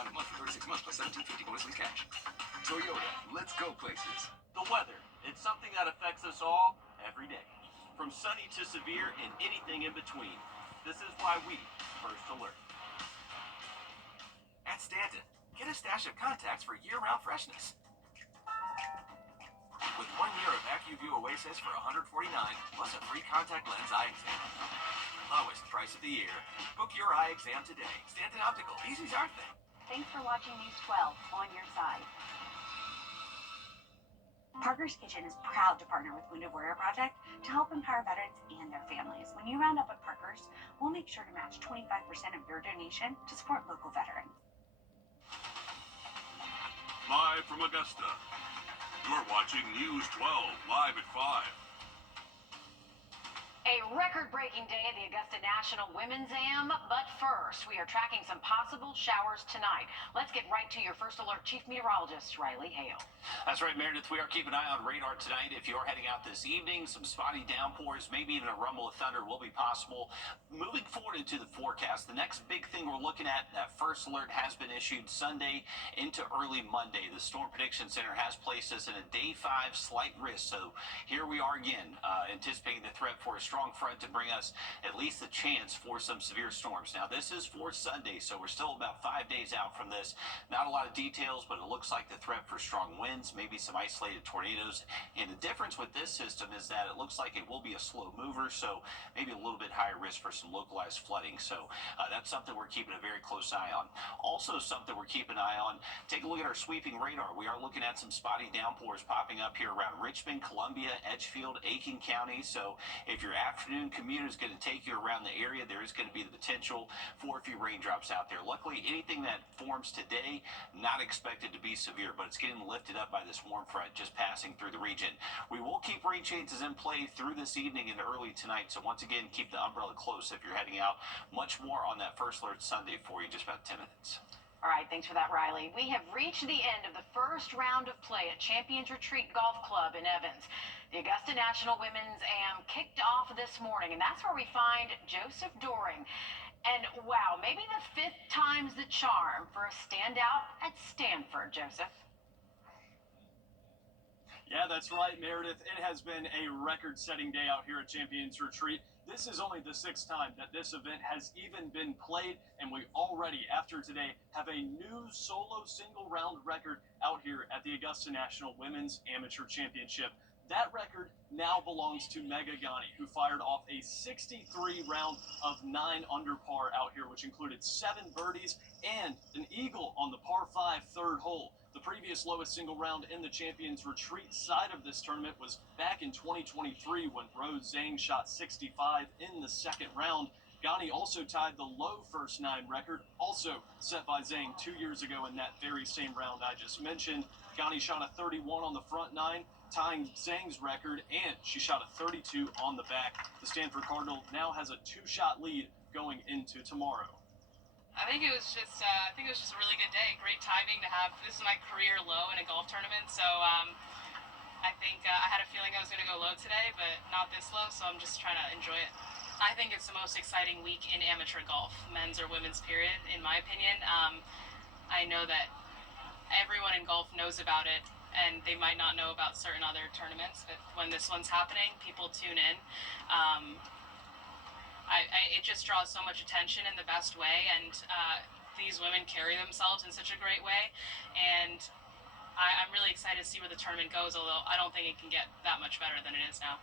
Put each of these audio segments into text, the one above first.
$39 a month for 36 months plus $17.50 bonus lease cash. Toyota, let's go places. The weather. It's something that affects us all every day. From sunny to severe and anything in between. This is why we First Alert. At Stanton, get a stash of contacts for year-round freshness. With 1 year of AccuView Oasis for $149, plus a free contact lens eye exam. Lowest price of the year. Book your eye exam today. Stanton Optical. Easy's our thing. Thanks for watching News 12 on your side. Parker's Kitchen is proud to partner with Wounded Warrior Project to help empower veterans and their families. When you round up at Parker's, we'll make sure to match 25% of your donation to support local veterans. Live from Augusta, you're watching News 12 live at 5. A record-breaking day at the Augusta National Women's Am, but first, we are tracking some possible showers tonight. Let's get right to your First Alert Chief Meteorologist, Riley Hale. That's right, Meredith. We are keeping an eye on radar tonight. If you're heading out this evening, some spotty downpours, maybe even a rumble of thunder will be possible. Moving forward into the forecast, the next big thing we're looking at, that first alert has been issued Sunday into early Monday. The Storm Prediction Center has placed us in a day 5 slight risk. So here we are again, anticipating the threat for a strong front to bring us at least a chance for some severe storms. Now, this is for Sunday, so we're still about 5 days out from this. Not a lot of details, but it looks like the threat for strong winds, maybe some isolated tornadoes. And the difference with this system is that it looks like it will be a slow mover, so maybe a little bit higher risk for some localized flooding. So that's something we're keeping a very close eye on. Also, something we're keeping an eye on, take a look at our sweeping radar. We are looking at some spotty downpours popping up here around Richmond, Columbia, Edgefield, Aiken County. So if your afternoon commute is going to take you around the area, there is going to be the potential for a few raindrops out there. Luckily, anything that forms today, not expected to be severe, but it's getting lifted up by this warm front just passing through the region. We will keep rain chances in play through this evening and early tonight, so once again, keep the umbrella close if you're heading out. Much more on that First Alert Sunday for you in just about 10 minutes. All right, thanks for that, Riley. We have reached the end of the first round of play at Champions Retreat Golf Club in Evans. The Augusta National Women's Am kicked off this morning, and that's where we find Joseph Doring. And wow, maybe the 5th time's the charm for a standout at Stanford, Joseph. Yeah, that's right, Meredith. It has been a record-setting day out here at Champions Retreat. This is only the 6th time that this event has even been played, and we already, after today, have a new solo single-round record out here at the Augusta National Women's Amateur Championship. That record now belongs to Megan Ghani, who fired off a 63 round of 9 under par out here, which included 7 birdies and an eagle on the par 5 third hole. The previous lowest single round in the Champions Retreat side of this tournament was back in 2023 when Rose Zhang shot 65 in the second round. Ghani also tied the low first 9 record, also set by Zhang 2 years ago in that very same round I just mentioned. Ghani shot a 31 on the front 9, tying Zhang's record, and she shot a 32 on the back. The Stanford Cardinal now has a 2-shot lead going into tomorrow. I think it was just a really good day. Great timing to have. This is my career low in a golf tournament, so I think I had a feeling I was going to go low today, but not this low. So I'm just trying to enjoy it. I think it's the most exciting week in amateur golf, men's or women's period, in my opinion. I know that everyone in golf knows about it, and they might not know about certain other tournaments, but when this one's happening, people tune in. It just draws so much attention in the best way, and these women carry themselves in such a great way, and I'm really excited to see where the tournament goes, although I don't think it can get that much better than it is now.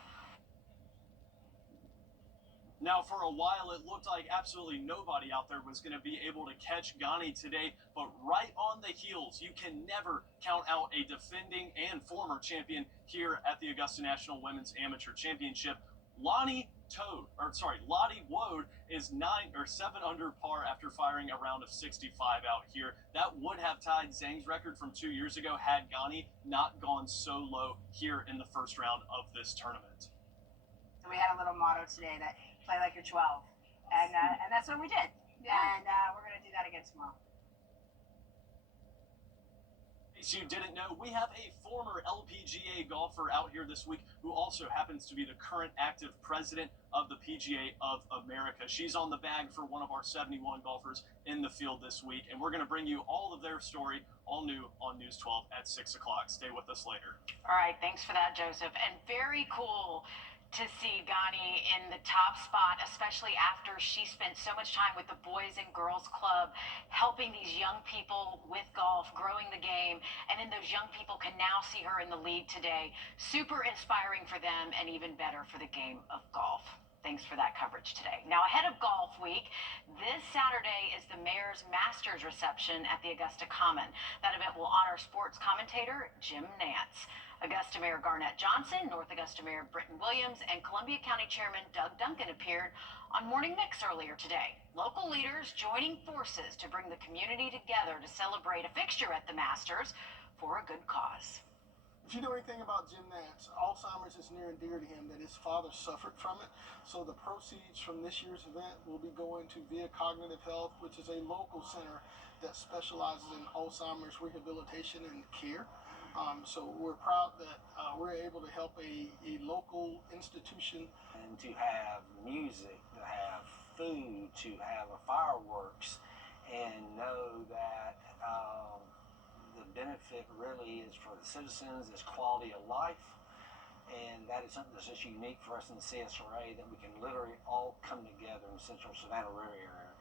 Now, for a while, it looked like absolutely nobody out there was going to be able to catch Ghani today, but right on the heels, you can never count out a defending and former champion here at the Augusta National Women's Amateur Championship. Lottie Woad is 7 under par after firing a round of 65 out here. That would have tied Zhang's record from 2 years ago had Ghani not gone so low here in the first round of this tournament. So we had a little motto today that play like you're 12, and that's what we did. Yeah. And we're going to do that again tomorrow. In case you didn't know, we have a former LPGA golfer out here this week who also happens to be the current active president of the PGA of America. She's on the bag for one of our 71 golfers in the field this week, and we're going to bring you all of their story, all new on News 12 at 6 o'clock. Stay with us later. All right, thanks for that, Joseph. And very cool to see Gani in the top spot, especially after she spent so much time with the Boys and Girls Club, helping these young people with golf, growing the game, and then those young people can now see her in the lead today. Super inspiring for them and even better for the game of golf. Thanks for that coverage today. Now, ahead of Golf Week, this Saturday is the Mayor's Masters reception at the Augusta Common. That event will honor sports commentator Jim Nantz. Augusta Mayor Garnett Johnson, North Augusta Mayor Britton Williams, and Columbia County Chairman Doug Duncan appeared on Morning Mix earlier today. Local leaders joining forces to bring the community together to celebrate a fixture at the Masters for a good cause. If you know anything about Jim Nantz, Alzheimer's is near and dear to him, that his father suffered from it. So the proceeds from this year's event will be going to Via Cognitive Health, which is a local center that specializes in Alzheimer's rehabilitation and care. So we're proud that we're able to help a local institution. And to have music, to have food, to have a fireworks, and know that the benefit really is for the citizens, is quality of life, and that is something that's just unique for us in the CSRA, that we can literally all come together in the Central Savannah River area.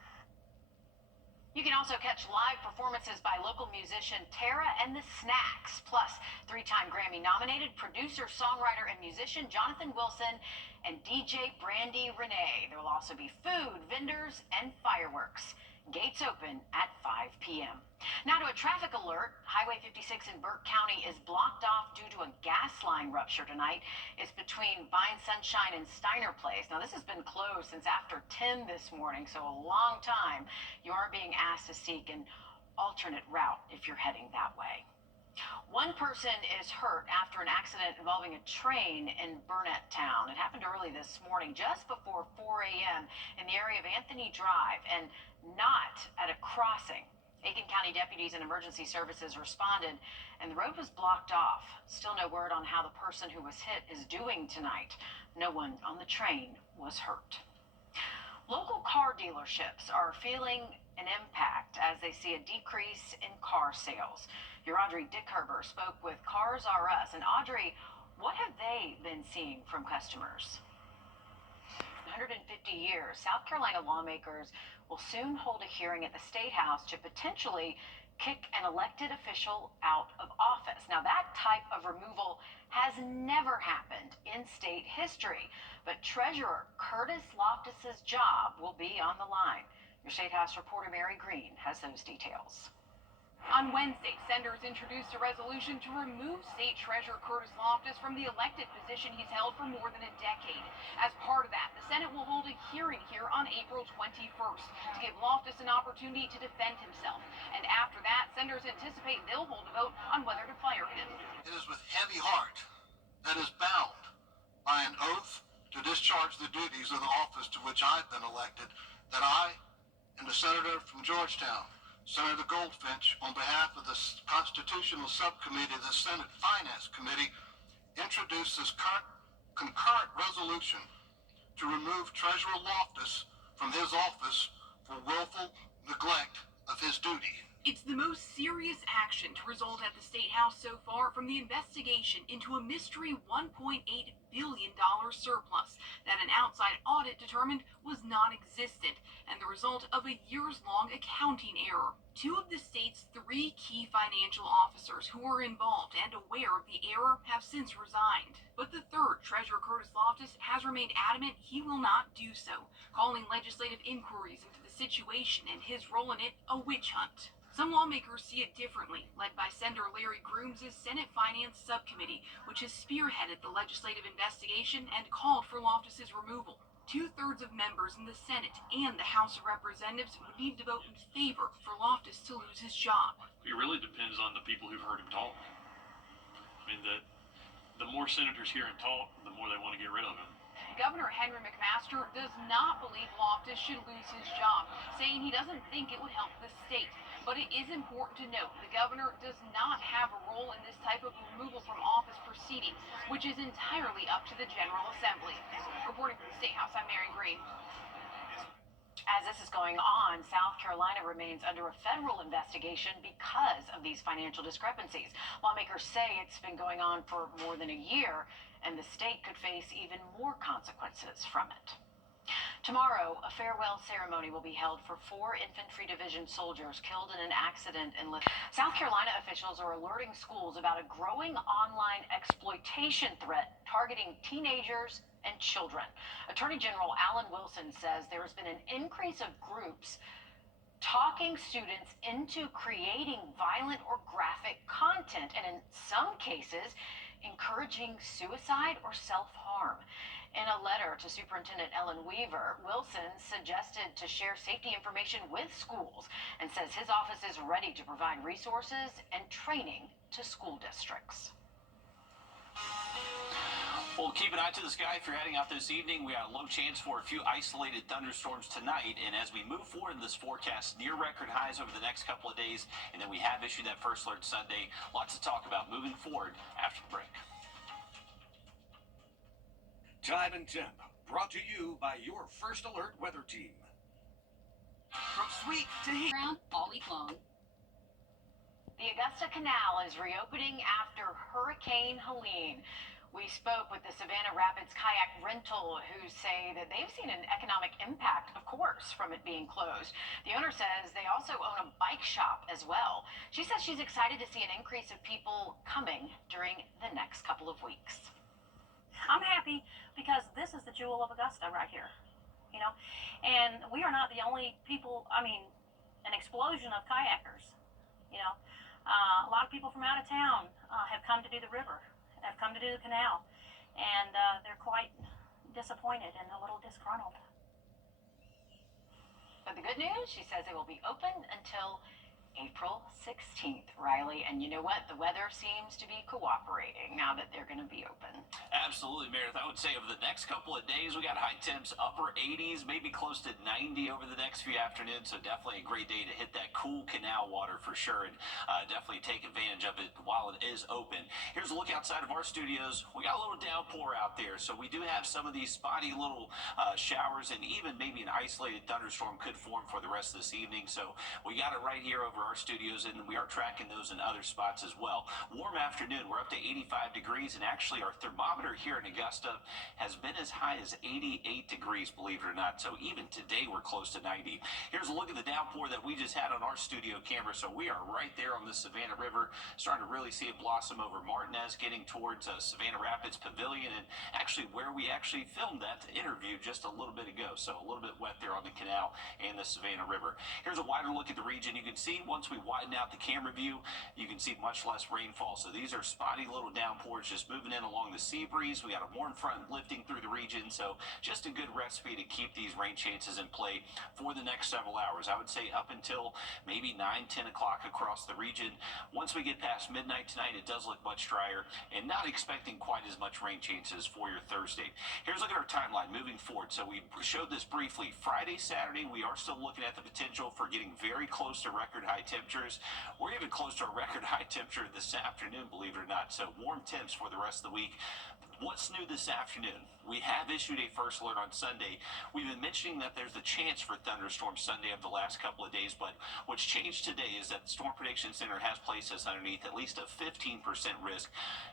You can also catch live performances by local musician Tara and the Snacks, plus three-time Grammy-nominated producer, songwriter, and musician Jonathan Wilson and DJ Brandy Renee. There will also be food, vendors, and fireworks. Gates open at 5 p.m. Now to a traffic alert. Highway 56 in Burke County is blocked off due to a gas line rupture tonight. It's between Vine Sunshine and Steiner Place. Now this has been closed since after 10 this morning, so a long time. You are being asked to seek an alternate route if you're heading that way. One person is hurt after an accident involving a train in Burnett Town. It happened early this morning, just before 4 a.m. in the area of Anthony Drive, and not at a crossing. Aiken County deputies and emergency services responded, and the road was blocked off. Still no word on how the person who was hit is doing tonight. No one on the train was hurt. Local car dealerships are feeling an impact as they see a decrease in car sales. Your Audrey Dickherber spoke with Cars R Us. And Audrey, what have they been seeing from customers? 150 years, South Carolina lawmakers will soon hold a hearing at the State House to potentially kick an elected official out of office. Now, that type of removal has never happened in state history, but Treasurer Curtis Loftus's job will be on the line. Your State House reporter Mary Green has those details. On Wednesday, senators introduced a resolution to remove State Treasurer Curtis Loftus from the elected position he's held for more than a decade. As part of that, the Senate will hold a hearing here on April 21st to give Loftus an opportunity to defend himself. And after that, senators anticipate they'll hold a vote on whether to fire him. It is with heavy heart that is bound by an oath to discharge the duties of the office to which I've been elected that I and the senator from Georgetown, Senator Goldfinch, on behalf of the Constitutional Subcommittee of the Senate Finance Committee, introduced this concurrent resolution to remove Treasurer Loftus from his office for willful neglect of his duty. It's the most serious action to result at the State House so far from the investigation into a mystery $1.8 billion surplus that an outside audit determined was non-existent and the result of a years-long accounting error. Two of the state's three key financial officers who were involved and aware of the error have since resigned. But the third, Treasurer Curtis Loftus, has remained adamant he will not do so, calling legislative inquiries into the situation and his role in it a witch hunt. Some lawmakers see it differently, led by Senator Larry Grooms' Senate Finance Subcommittee, which has spearheaded the legislative investigation and called for Loftus's removal. 2/3 of members in the Senate and the House of Representatives would need to vote in favor for Loftus to lose his job. It really depends on the people who've heard him talk. I mean, the more senators hear him talk, the more they want to get rid of him. Governor Henry McMaster does not believe Loftus should lose his job, saying he doesn't think it would help the state. But it is important to note the governor does not have a role in this type of removal from office proceedings, which is entirely up to the General Assembly. Reporting from the State House, I'm Mary Green. As this is going on, South Carolina remains under a federal investigation because of these financial discrepancies. Lawmakers say it's been going on for more than a year, and the state could face even more consequences from it. Tomorrow, a farewell ceremony will be held for 4 Infantry Division soldiers killed in an accident in South Carolina. Officials are alerting schools about a growing online exploitation threat targeting teenagers and children. Attorney General Alan Wilson says there has been an increase of groups talking students into creating violent or graphic content, and in some cases, encouraging suicide or self-harm. In a letter to Superintendent Ellen Weaver, Wilson suggested to share safety information with schools and says his office is ready to provide resources and training to school districts. Well, keep an eye to the sky if you're heading out this evening. We got a low chance for a few isolated thunderstorms tonight. And as we move forward in this forecast, near record highs over the next couple of days. And then we have issued that first alert Sunday. Lots to talk about moving forward after the break. Time and temp, brought to you by your First Alert weather team. From sweet to heat. Around all week long. The Augusta Canal is reopening after Hurricane Helene. We spoke with the Savannah Rapids Kayak Rental, who say that they've seen an economic impact, of course, from it being closed. The owner says they also own a bike shop as well. She says she's excited to see an increase of people coming during the next couple of weeks. I'm happy because this is the jewel of Augusta right here, you know, and we are not the only people. I mean, an explosion of kayakers, you know. A lot of people from out of town have come to do the river, have come to do the canal, and they're quite disappointed and a little disgruntled. But the good news, she says it will be open until April 16th, Riley. And you know what? The weather seems to be cooperating now that they're going to be open. Absolutely, Meredith. I would say over the next couple of days, we got high temps upper 80s, maybe close to 90 over the next few afternoons. So definitely a great day to hit that cool canal water for sure, and definitely take advantage of it while it is open. Here's a look outside of our studios. We got a little downpour out there, so we do have some of these spotty little showers, and even maybe an isolated thunderstorm could form for the rest of this evening. So we got it right here over our studios, and we are tracking those in other spots as well. Warm afternoon. We're up to 85 degrees, and actually our thermometer here in Augusta has been as high as 88 degrees, believe it or not. So even today we're close to 90. Here's a look at the downpour that we just had on our studio camera. So we are right there on the Savannah River, starting to really see it blossom over Martinez, getting towards Savannah Rapids Pavilion, and actually where we actually filmed that interview just a little bit ago. So a little bit wet there on the canal and the Savannah River. Here's a wider look at the region. You can see once we widen out the camera view, you can see much less rainfall. So these are spotty little downpours just moving in along the sea breeze. We got a warm front lifting through the region, so just a good recipe to keep these rain chances in play for the next several hours. I would say up until maybe 9-10 o'clock across the region. Once we get past midnight tonight, it does look much drier, and not expecting quite as much rain chances for your Thursday. Here's a look at our timeline moving forward. So we showed this briefly. Friday, Saturday, we are still looking at the potential for getting very close to record high temperatures. We're even close to a record high temperature this afternoon, believe it or not. So warm temps for the rest of the week. What's new this afternoon? We have issued a first alert on Sunday. We've been mentioning that there's a chance for thunderstorms Sunday of the last couple of days, but what's changed today is that the Storm Prediction Center has placed us underneath at least a 15% risk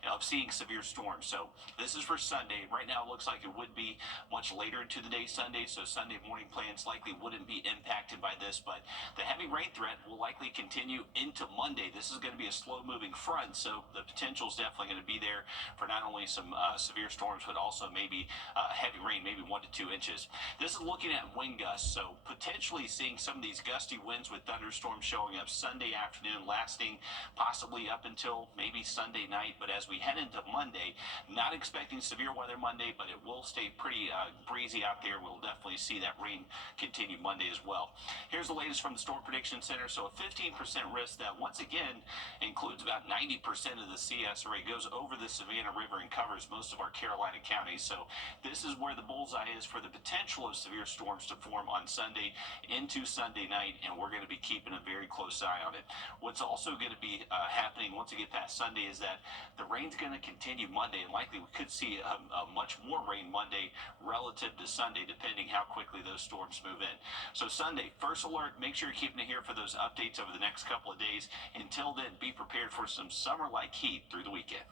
of seeing severe storms. So this is for Sunday. Right now it looks like it would be much later into the day Sunday, so Sunday morning plans likely wouldn't be impacted by this, but the heavy rain threat will likely continue into Monday. This is going to be a slow-moving front, so the potential is definitely going to be there for not only some severe storms, but also maybe heavy rain, maybe 1 to 2 inches. This is looking at wind gusts, so potentially seeing some of these gusty winds with thunderstorms showing up Sunday afternoon, lasting possibly up until maybe Sunday night. But as we head into Monday, not expecting severe weather Monday, but it will stay pretty breezy out there. We'll definitely see that rain continue Monday as well. Here's the latest from the Storm Prediction Center. So a 15% risk that, once again, includes about 90% of the CS array, goes over the Savannah River and covers most of our Carolina counties. So this is where the bullseye is for the potential of severe storms to form on Sunday into Sunday night, and we're going to be keeping a very close eye on it. What's also going to be happening once we get past Sunday is that the rain's going to continue Monday, and likely we could see a much more rain Monday relative to Sunday, depending how quickly those storms move in. So Sunday, first alert, make sure you're keeping it here for those updates over the next couple of days. Until then, be prepared for some summer-like heat through the weekend.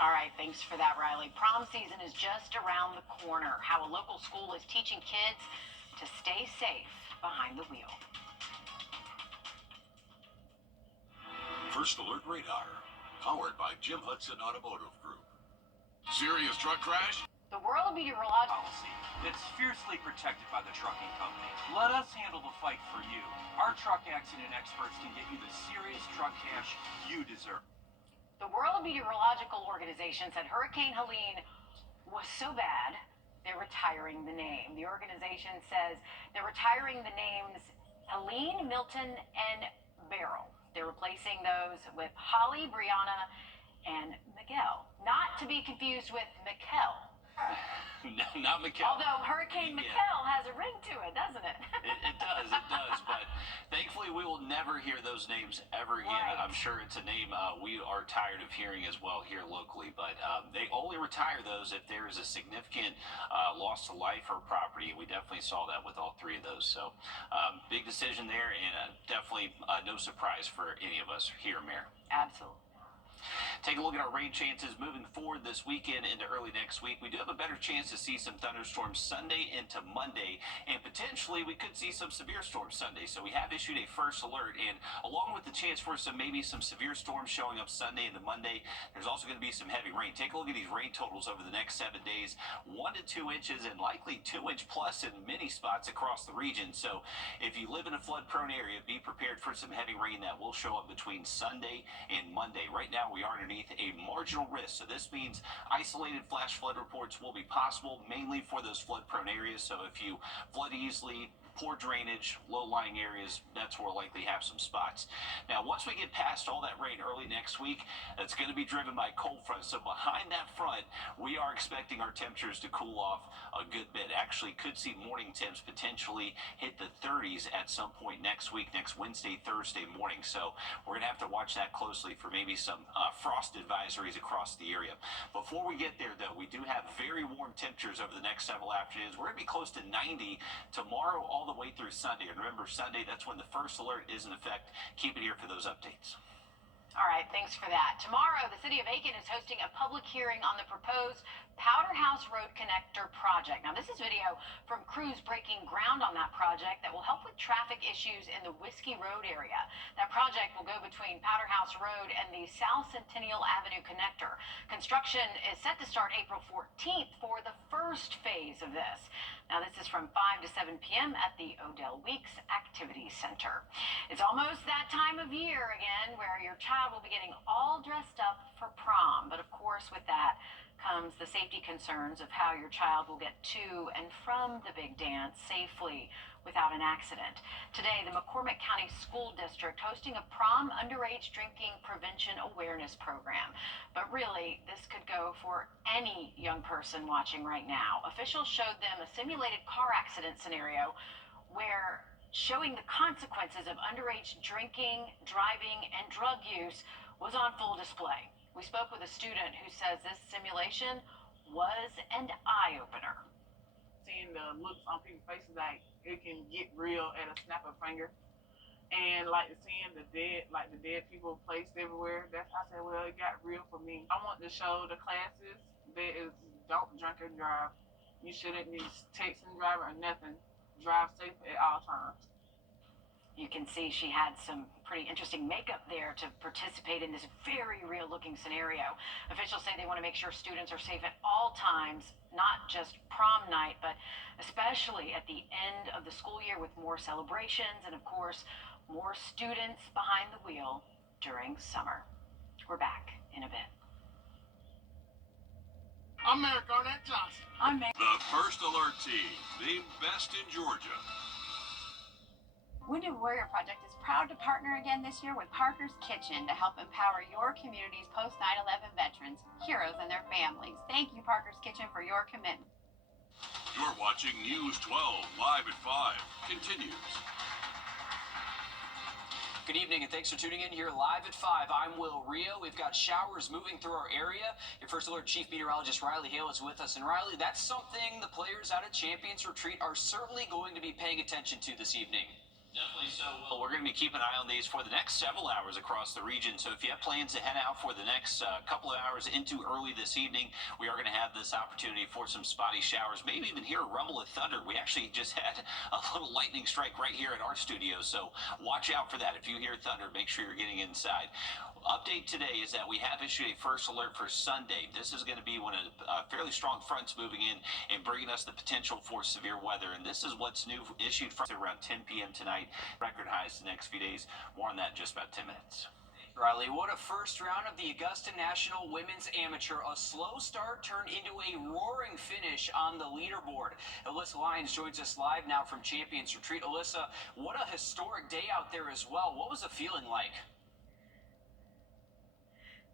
All right, thanks for that, Riley. Prom season is just around the corner. How a local school is teaching kids to stay safe behind the wheel. First Alert Radar, powered by Jim Hudson Automotive Group. Serious truck crash? The World Meteorological Policy that's fiercely protected by the trucking company. Let us handle the fight for you. Our truck accident experts can get you the serious truck cash you deserve. The World Meteorological Organization said Hurricane Helene was so bad, they're retiring the name. The organization says they're retiring the names Helene, Milton, and Beryl. They're replacing those with Holly, Brianna, and Miguel. Not to be confused with Mikkel. No, not Mikkel. Although Hurricane Mikkel has a ring to it, doesn't it? It does. But thankfully, we will never hear those names ever again. Right. I'm sure it's a name we are tired of hearing as well here locally. But they only retire those if there is a significant loss to life or property. We definitely saw that with all three of those. So big decision there, and definitely no surprise for any of us here, Mayor. Absolutely. Take a look at our rain chances moving forward this weekend into early next week. We do have a better chance to see some thunderstorms Sunday into Monday, and potentially we could see some severe storms Sunday. So we have issued a first alert, and along with the chance for maybe some severe storms showing up Sunday into Monday, there's also going to be some heavy rain. Take a look at these rain totals over the next 7 days: 1 to 2 inches, and likely 2-inch plus in many spots across the region. So if you live in a flood-prone area, be prepared for some heavy rain that will show up between Sunday and Monday. Right now, we are underneath a marginal risk, so this means isolated flash flood reports will be possible, mainly for those flood-prone areas. So if you flood easily, poor drainage, low-lying areas, that's where we'll likely have some spots. Now, once we get past all that rain early next week, it's going to be driven by cold front. So behind that front, we are expecting our temperatures to cool off a good bit. Actually, could see morning temps potentially hit the 30s at some point next week, next Wednesday, Thursday morning. So we're going to have to watch that closely for maybe some frost advisories across the area. Before we get there, though, we do have very warm temperatures over the next several afternoons. We're going to be close to 90 tomorrow all the way through Sunday. And remember, Sunday, that's when the first alert is in effect. Keep it here for those updates. All right, thanks for that. Tomorrow, the city of Aiken is hosting a public hearing on the proposed Powder House Road Connector project. Now, this is video from crews breaking ground on that project that will help with traffic issues in the Whiskey Road area. That project will go between Powder House Road and the South Centennial Avenue Connector. Construction is set to start April 14th for the first phase of this. Now, this is from 5 to 7 p.m. at the Odell Weeks Activity Center. It's almost that time of year again where your child will be getting all dressed up for prom. But of course, with that comes the safety concerns of how your child will get to and from the big dance safely without an accident. Today, the McCormick County School District hosting a prom underage drinking prevention awareness program. But really, this could go for any young person watching right now. Officials showed them a simulated car accident scenario where showing the consequences of underage drinking, driving, and drug use was on full display. We spoke with a student who says this simulation was an eye-opener. Seeing the looks on people's faces, like it can get real at a snap of a finger, and like seeing the dead people placed everywhere. I said, well, it got real for me. I want to show the classes that is don't drink and drive. You shouldn't be texting, driving, or nothing. Drive safe at all times. You can see she had some pretty interesting makeup there to participate in this very real-looking scenario. Officials say they want to make sure students are safe at all times, not just prom night, but especially at the end of the school year with more celebrations and, of course, more students behind the wheel during summer. We're back in a bit. I'm Mayor Garnett Johnson. I'm Mayor. The First Alert team, named best in Georgia. Wounded Warrior Project is proud to partner again this year with Parker's Kitchen to help empower your community's post 9/11 veterans, heroes, and their families. Thank you, Parker's Kitchen, for your commitment. You're watching News 12 live at 5. Continues. Good evening and thanks for tuning in here live at 5. I'm Will Rio. We've got showers moving through our area. Your First Alert Chief Meteorologist Riley Hale is with us. And Riley, that's something the players out at Champions Retreat are certainly going to be paying attention to this evening. Definitely so. Well, we're going to be keeping an eye on these for the next several hours across the region. So if you have plans to head out for the next couple of hours into early this evening, we are going to have this opportunity for some spotty showers, maybe even hear a rumble of thunder. We actually just had a little lightning strike right here at our studio. So watch out for that. If you hear thunder, make sure you're getting inside. Update today is that we have issued a first alert for Sunday. This is going to be one of fairly strong fronts moving in and bringing us the potential for severe weather. And this is what's new, issued from around 10 p.m. tonight. Record highs the next few days. More on that in just about 10 minutes. Riley, what a first round of the Augusta National Women's Amateur. A slow start turned into a roaring finish on the leaderboard. Alyssa Lyons joins us live now from Champions Retreat. Alyssa, what a historic day out there as well. What was the feeling like?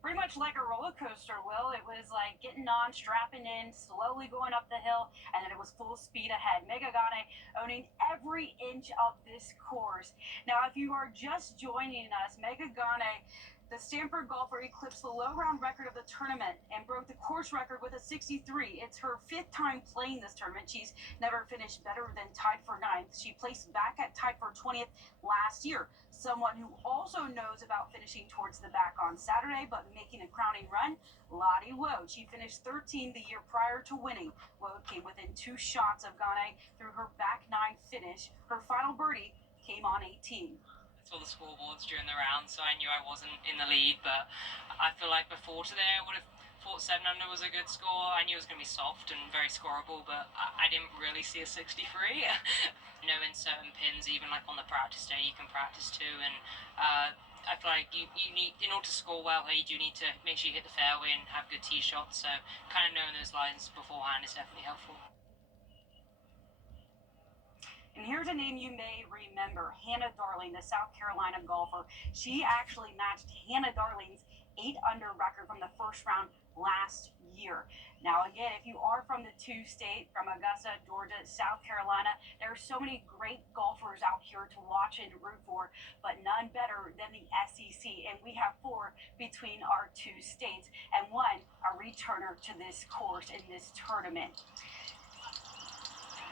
Pretty much like a roller coaster, Will. It was like getting on, strapping in, slowly going up the hill, and then it was full speed ahead. Megan Gane owning every inch of this course. Now, if you are just joining us, Megan Gane, the Stanford golfer, eclipsed the low round record of the tournament and broke the course record with a 63. It's her 5th time playing this tournament. She's never finished better than tied for 9th. She placed back at tied for 20th last year. Someone who also knows about finishing towards the back on Saturday, but making a crowning run, Lottie Woad. She finished 13th the year prior to winning. Woad came within 2 shots of Gane through her back 9 finish. Her final birdie came on 18. Saw the scoreboards during the round, so I knew I wasn't in the lead, but I feel like before today I would have thought 7 under was a good score. I knew it was going to be soft and very scoreable, but I didn't really see a 63. Knowing certain pins, even like on the practice day, you can practice too, and I feel like you need, in order to score well here, you do need to make sure you hit the fairway and have good tee shots, so kind of knowing those lines beforehand is definitely helpful. And here's a name you may remember, Hannah Darling, the South Carolina golfer. She actually matched Hannah Darling's 8 under record from the first round last year. Now, again, if you are from the 2 states, from Augusta, Georgia, South Carolina, there are so many great golfers out here to watch and root for, but none better than the SEC. And we have 4 between our 2 states, and 1 a returner to this course in this tournament.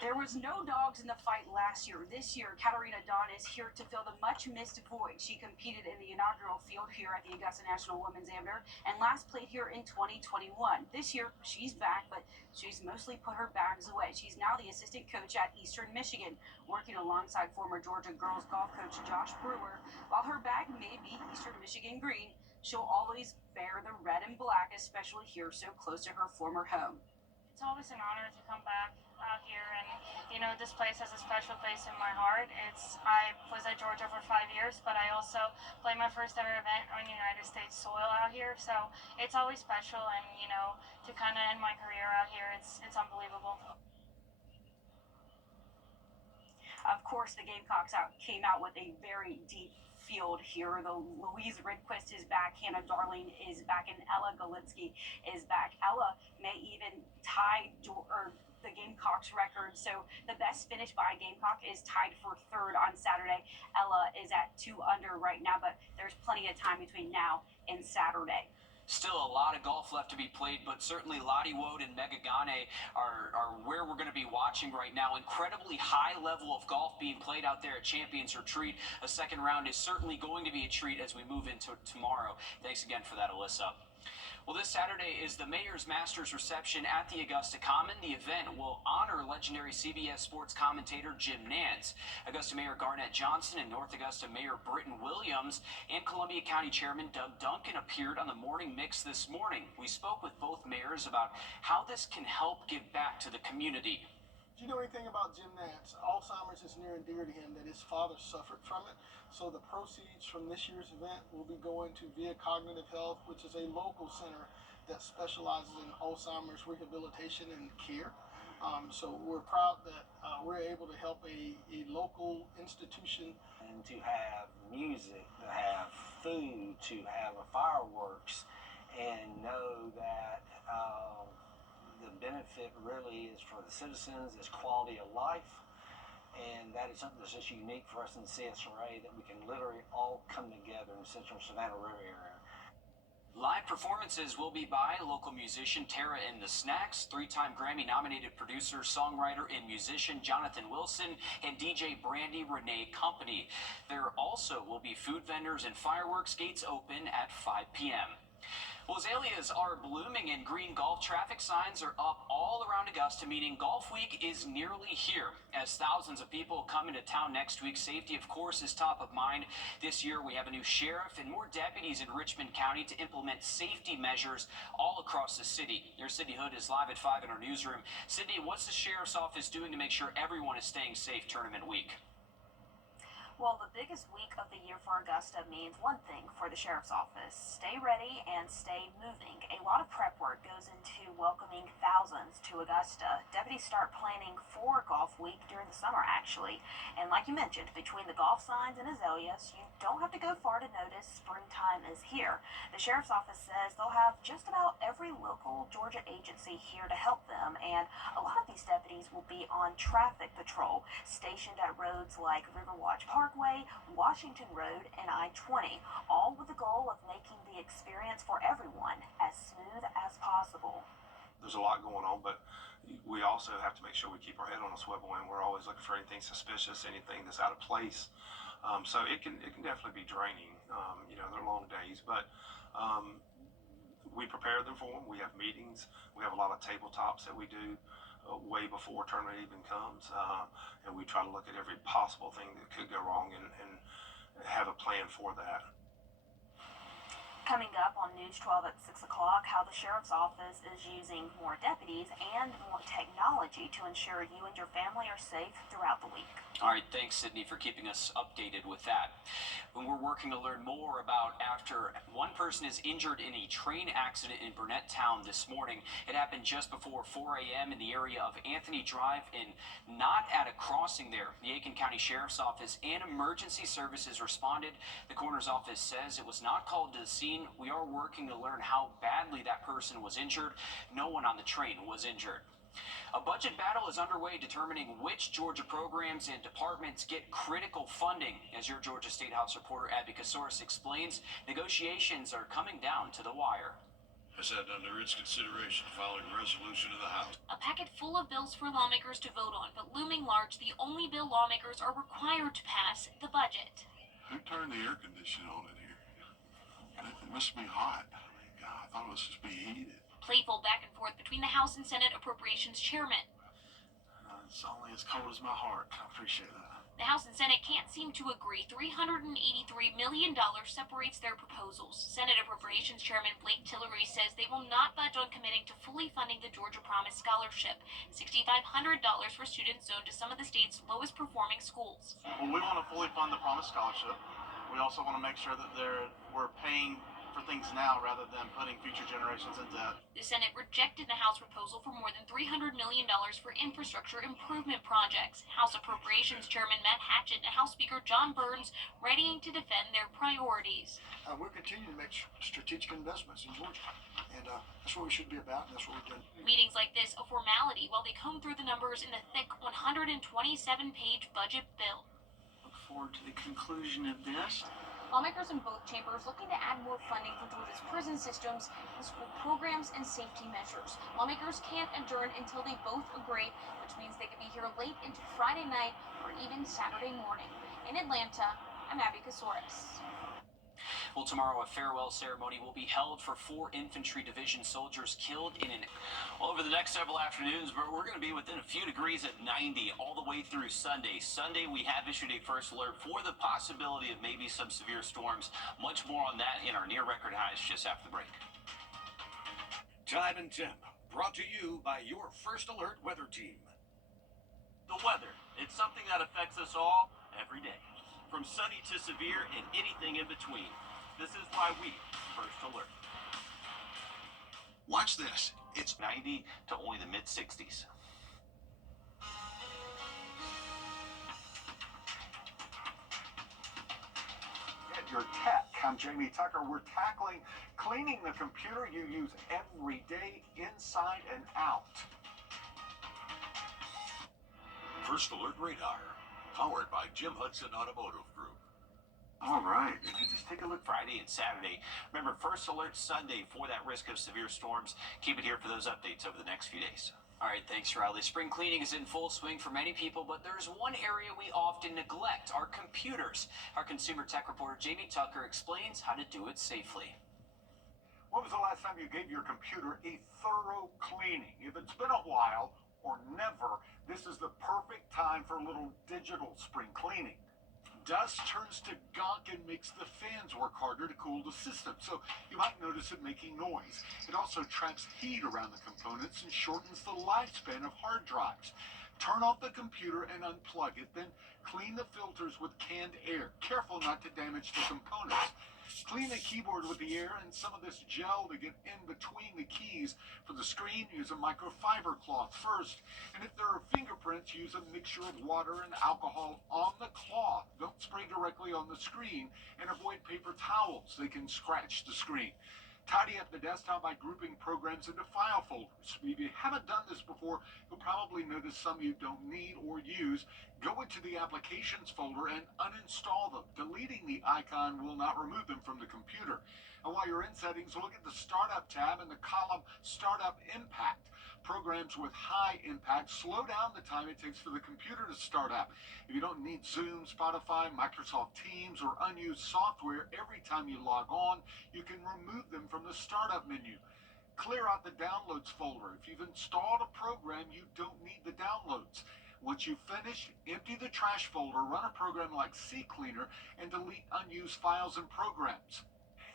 There was no dogs in the fight last year. This year, Katarina Dawn is here to fill the much-missed void. She competed in the inaugural field here at the Augusta National Women's Amateur and last played here in 2021. This year, she's back, but she's mostly put her bags away. She's now the assistant coach at Eastern Michigan, working alongside former Georgia girls golf coach Josh Brewer. While her bag may be Eastern Michigan green, she'll always bear the red and black, especially here so close to her former home. It's always an honor to come back out here, and you know, this place has a special place in my heart. I was at Georgia for 5 years, but I also played my first ever event on United States soil out here, so it's always special, and you know, to kind of end my career out here, it's unbelievable. Of course, the Gamecocks came out with a very deep field here. The Louise Ridquist is back, Hannah Darling is back, and Ella Galitsky is back. Ella may even tie the Gamecocks record, so the best finish by a Gamecock is tied for 3rd on Saturday. Ella is at 2 under right now, but there's plenty of time between now and Saturday. Still a lot of golf left to be played, but certainly Lottie Woad and Megan Gane are where we're going to be watching right now. Incredibly high level of golf being played out there at Champions Retreat. A second round is certainly going to be a treat as we move into tomorrow. Thanks again for that, Alyssa. Well, this Saturday is the Mayor's Masters reception at the Augusta Common. The event will honor legendary CBS Sports commentator Jim Nantz. Augusta Mayor Garnett Johnson and North Augusta Mayor Britton Williams and Columbia County Chairman Doug Duncan appeared on the morning mix this morning. We spoke with both mayors about how this can help give back to the community. Do you know anything about Jim Nantz? Alzheimer's is near and dear to him, that his father suffered from it. So the proceeds from this year's event will be going to Via Cognitive Health, which is a local center that specializes in Alzheimer's rehabilitation and care. So we're proud that we're able to help a local institution and to have music, to have food, to have a fireworks, and know that the benefit really is for the citizens, is quality of life, and that is something that's just unique for us in CSRA, that we can literally all come together in the Central Savannah River area. Live performances will be by local musician Tara and the Snacks, three-time Grammy-nominated producer, songwriter, and musician Jonathan Wilson, and DJ Brandy Renee Company. There also will be food vendors and fireworks, gates open at 5 p.m. Well, azaleas are blooming and green golf traffic signs are up all around Augusta, meaning Golf Week is nearly here. As thousands of people come into town next week, safety, of course, is top of mind. This year, we have a new sheriff and more deputies in Richmond County to implement safety measures all across the city. Your Sydney Hood is live at 5 in our newsroom. Sydney, what's the sheriff's office doing to make sure everyone is staying safe tournament week? Well, the biggest week of the year for Augusta means one thing for the sheriff's office: stay ready and stay moving. A lot of prep work goes into welcoming thousands to Augusta. Deputies start planning for Golf Week during the summer, actually. And like you mentioned, between the golf signs and azaleas, you don't have to go far to notice springtime is here. The sheriff's office says they'll have just about every local Georgia agency here to help them, and a lot of these deputies will be on traffic patrol, stationed at roads like Riverwatch Parkway, Washington Road, and I-20, all with the goal of making the experience for everyone as smooth as possible. There's a lot going on, but we also have to make sure we keep our head on a swivel, and we're always looking for anything suspicious, anything that's out of place. So it can definitely be draining. They're long days, but we prepare them for them. We have meetings. We have a lot of tabletops that we do way before tournament even comes, and we try to look at every possible thing that could go wrong and have a plan for that. Coming up on News 12 at 6 o'clock, how the sheriff's office is using more deputies and more technology to ensure you and your family are safe throughout the week. All right, thanks, Sydney, for keeping us updated with that. When we're working to learn more about after one person is injured in a train accident in Burnett Town this morning. It happened just before 4 a.m. in the area of Anthony Drive and not at a crossing there. The Aiken County Sheriff's Office and emergency services responded. The coroner's office says it was not called to the scene. We are working to learn how badly that person was injured. No one on the train was injured. A budget battle is underway determining which Georgia programs and departments get critical funding. As your Georgia State House reporter Abby Kasoris explains, negotiations are coming down to the wire. I sat under its consideration following a resolution of the House. A packet full of bills for lawmakers to vote on, but looming large, the only bill lawmakers are required to pass, the budget. Who turned the air conditioning on in here? It must be hot. I mean, God, I thought it was just be heated. Playful back and forth between the House and Senate Appropriations Chairman. It's only as cold as my heart. I appreciate that. The House and Senate can't seem to agree. $383 million separates their proposals. Senate Appropriations Chairman Blake Tillery says they will not budge on committing to fully funding the Georgia Promise Scholarship, $6,500 for students zoned to some of the state's lowest performing schools. Well, we want to fully fund the Promise Scholarship. We also want to make sure that we're paying for things now rather than putting future generations in debt. The Senate rejected the House proposal for more than $300 million for infrastructure improvement projects. House Appropriations Chairman Matt Hatchett and House Speaker John Burns readying to defend their priorities. We'll continue to make strategic investments in Georgia, and that's what we should be about, and that's what we've done. Meetings like this a formality while they comb through the numbers in the thick 127-page budget bill. Look forward to the conclusion of this. Lawmakers in both chambers looking to add more funding for Georgia's prison systems and school programs and safety measures. Lawmakers can't adjourn until they both agree, which means they could be here late into Friday night or even Saturday morning. In Atlanta, I'm Abby Kasoris. Well, tomorrow a farewell ceremony will be held for 4 infantry division soldiers killed in an... Well, over the next several afternoons, we're going to be within a few degrees at 90 all the way through Sunday. Sunday, we have issued a first alert for the possibility of maybe some severe storms. Much more on that in our near record highs just after the break. Time and temp, brought to you by your First Alert weather team. The weather, it's something that affects us all every day. From sunny to severe and anything in between. This is why we First Alert. Watch this. It's 90 to only the mid-60s. your tech. I'm Jamie Tucker. We're tackling cleaning the computer you use every day, inside and out. First Alert Radar, powered by Jim Hudson Automotive Group. All right, if you just take a look Friday and Saturday. Remember, First Alert Sunday for that risk of severe storms. Keep it here for those updates over the next few days. All right, thanks, Riley. Spring cleaning is in full swing for many people, but there's one area we often neglect, our computers. Our consumer tech reporter, Jamie Tucker, explains how to do it safely. When was the last time you gave your computer a thorough cleaning? If it's been a while or never, this is the perfect time for a little digital spring cleaning. Dust turns to gunk and makes the fans work harder to cool the system, so you might notice it making noise. It also traps heat around the components and shortens the lifespan of hard drives. Turn off the computer and unplug it, then clean the filters with canned air. Careful not to damage the components. Clean the keyboard with the air and some of this gel to get in between the keys. For the screen, use a microfiber cloth first. And if there are fingerprints, use a mixture of water and alcohol on the cloth. Don't spray directly on the screen, and avoid paper towels. They can scratch the screen. Tidy up the desktop by grouping programs into file folders. If you haven't done this before, you'll probably notice some you don't need or use. Go into the Applications folder and uninstall them. Deleting the icon will not remove them from the computer. And while you're in settings, look at the Startup tab and the column Startup Impact. Programs with high impact slow down the time it takes for the computer to start up. If you don't need Zoom, Spotify, Microsoft Teams, or unused software every time you log on, you can remove them from the startup menu. Clear out the Downloads folder. If you've installed a program, you don't need the downloads. Once you finish, empty the trash folder, run a program like CCleaner, and delete unused files and programs.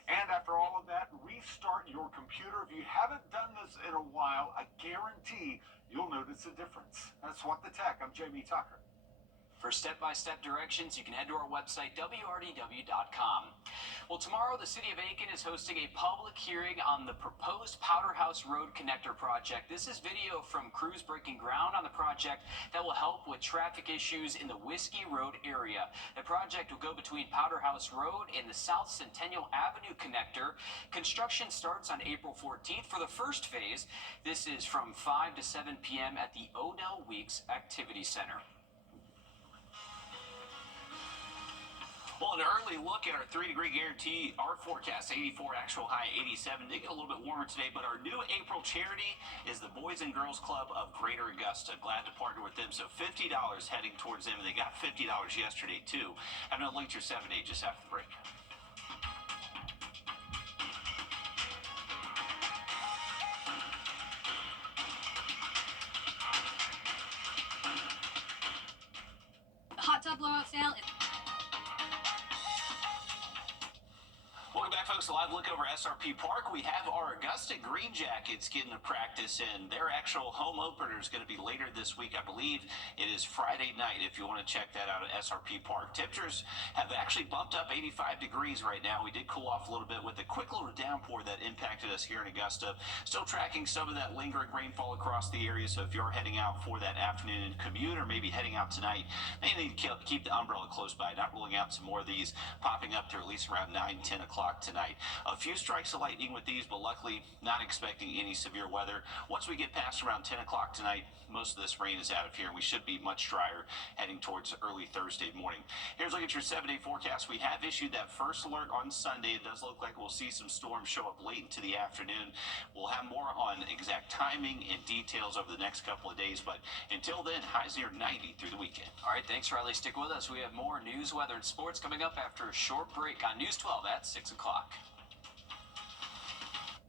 And after all of that, restart your computer. If you haven't done this in a while, I guarantee you'll notice a difference. That's What the Tech. I'm Jamie Tucker. For step-by-step directions, you can head to our website, WRDW.com. Well, tomorrow, the City of Aiken is hosting a public hearing on the proposed Powderhouse Road Connector project. This is video from crews breaking ground on the project that will help with traffic issues in the Whiskey Road area. The project will go between Powderhouse Road and the South Centennial Avenue connector. Construction starts on April 14th for the first phase. This is from 5 to 7 p.m. at the Odell Weeks Activity Center. Well, an early look at our 3-degree guarantee. Our forecast, 84, actual high 87. They get a little bit warmer today, but our new April charity is the Boys and Girls Club of Greater Augusta. Glad to partner with them. So $50 heading towards them, and they got $50 yesterday, too. I'm going to link your 7-day just after the break. The hot tub blowout sale is... Welcome back, folks. A live look over SRP Park. We have our Augusta Green Jackets getting to practice, and their actual home opener is going to be later this week. I believe it is Friday night if you want to check that out at SRP Park. Temperatures have actually bumped up 85 degrees right now. We did cool off a little bit with a quick little downpour that impacted us here in Augusta. Still tracking some of that lingering rainfall across the area, so if you're heading out for that afternoon commute or maybe heading out tonight, may need to keep the umbrella close by. Not ruling out some more of these popping up to at least around 9, 10 o'clock tonight. A few strikes of lightning with these, but luckily not expecting any severe weather. Once we get past around 10 o'clock tonight, most of this rain is out of here, and we should be much drier heading towards early Thursday morning. Here's a look at your 7-day forecast. We have issued that first alert on Sunday. It does look like we'll see some storms show up late into the afternoon. We'll have more on exact timing and details over the next couple of days, but until then, highs near 90 through the weekend. All right, thanks, Riley. Stick with us. We have more news, weather, and sports coming up after a short break on News 12 at 6 o'clock.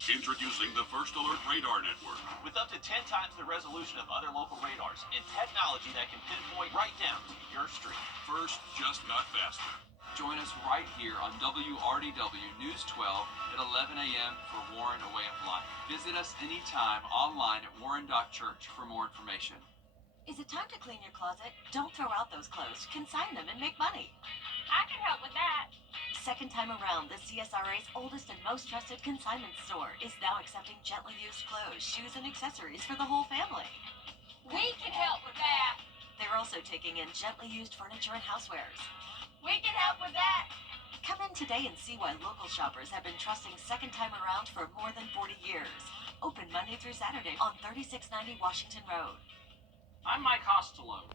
Introducing the First Alert Radar Network. With up to 10 times the resolution of other local radars and technology that can pinpoint right down to your street. First, just got faster. Join us right here on WRDW News 12 at 11 a.m. for Warren A Way of Life. Visit us anytime online at warren.church for more information. Is it time to clean your closet? Don't throw out those clothes. Consign them and make money. I can help with that. Second time around, the CSRA's oldest and most trusted consignment store is now accepting gently used clothes, shoes, and accessories for the whole family. We can help with that. They're also taking in gently used furniture and housewares. We can help with that. Come in today and see why local shoppers have been trusting Second Time Around for more than 40 years. Open Monday through Saturday on 3690 Washington Road. I'm Mike Costello.